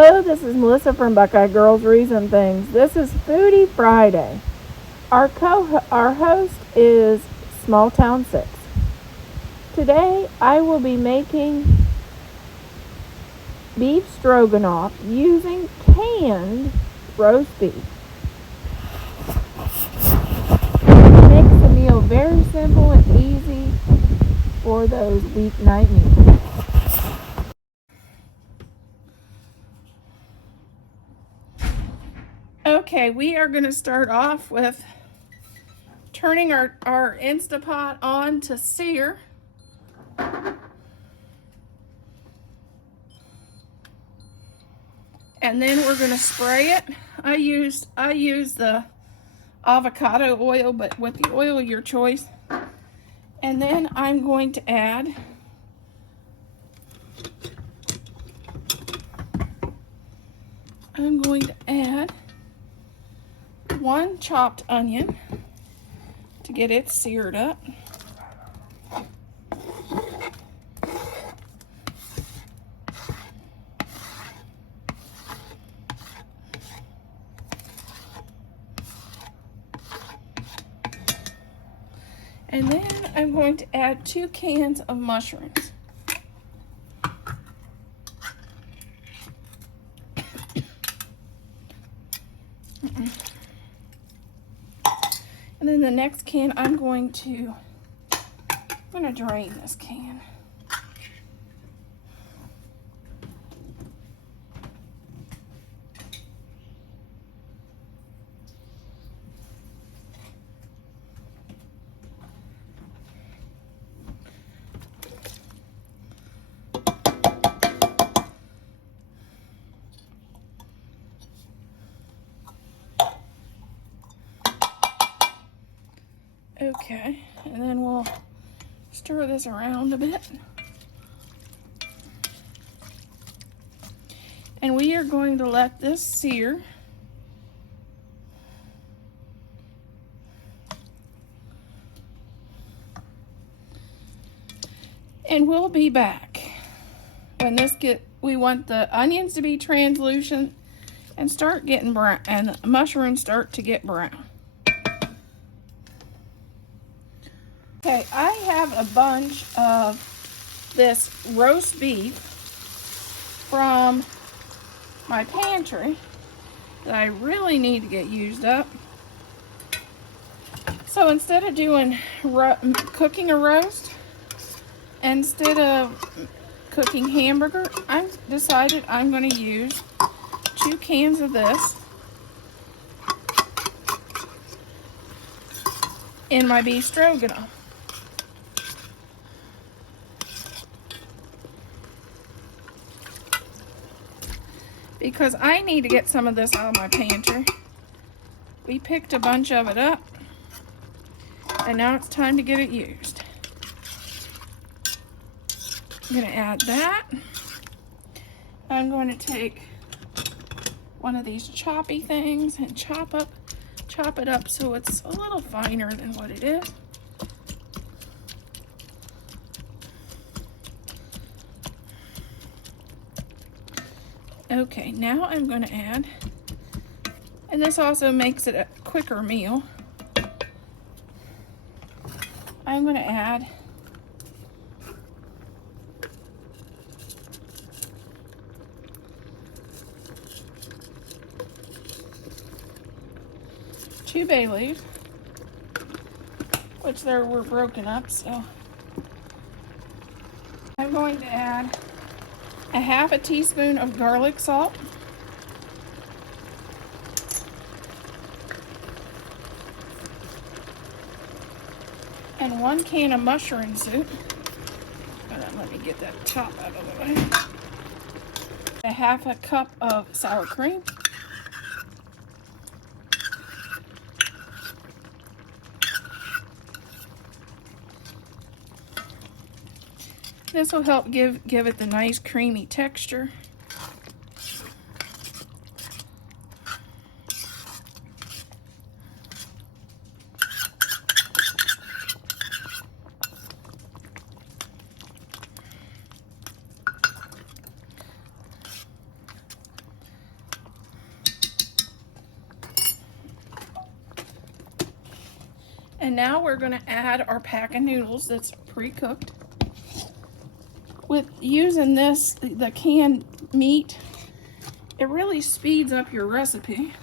Hello, this is Melissa from Buckeye Girls Reason Things. This is Foodie Friday. Our host is Small Town 6. Today I will be making beef stroganoff using canned roast beef. It makes the meal very simple and easy for those weeknight meals. Okay, we are going to start off with turning our Instapot on to sear. And then we're going to spray it. I use the avocado oil, but with the oil of your choice. And then I'm going to add one chopped onion to get it seared up. And then I'm going to add 2 cans of mushrooms. And then the next can, I'm going to drain this can. Okay, and then we'll stir this around a bit. And we are going to let this sear. And we'll be back when we want the onions to be translucent and start getting brown, and the mushrooms start to get brown. Okay, I have a bunch of this roast beef from my pantry that I really need to get used up. So instead of cooking a roast, instead of cooking hamburger, I've decided I'm going to use 2 cans of this in my beef stroganoff. Because I need to get some of this out of my pantry. We picked a bunch of it up, and now it's time to get it used. I'm going to add that. I'm going to take one of these choppy things and chop it up so it's a little finer than what it is. Okay, now I'm going to add, and this also makes it a quicker meal, I'm going to add two bay leaves, which were broken up, so I'm going to add a half a teaspoon of garlic salt, and 1 can of mushroom soup. Let me get that top out of the way. A half a cup of sour cream. This will help give it the nice creamy texture. And now we're going to add our pack of noodles that's pre-cooked. With using this, the canned meat, it really speeds up your recipe.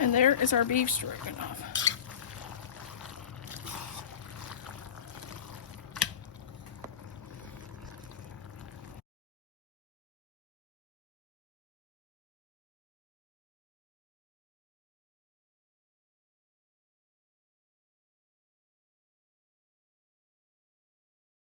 And there is our beef stroganoff.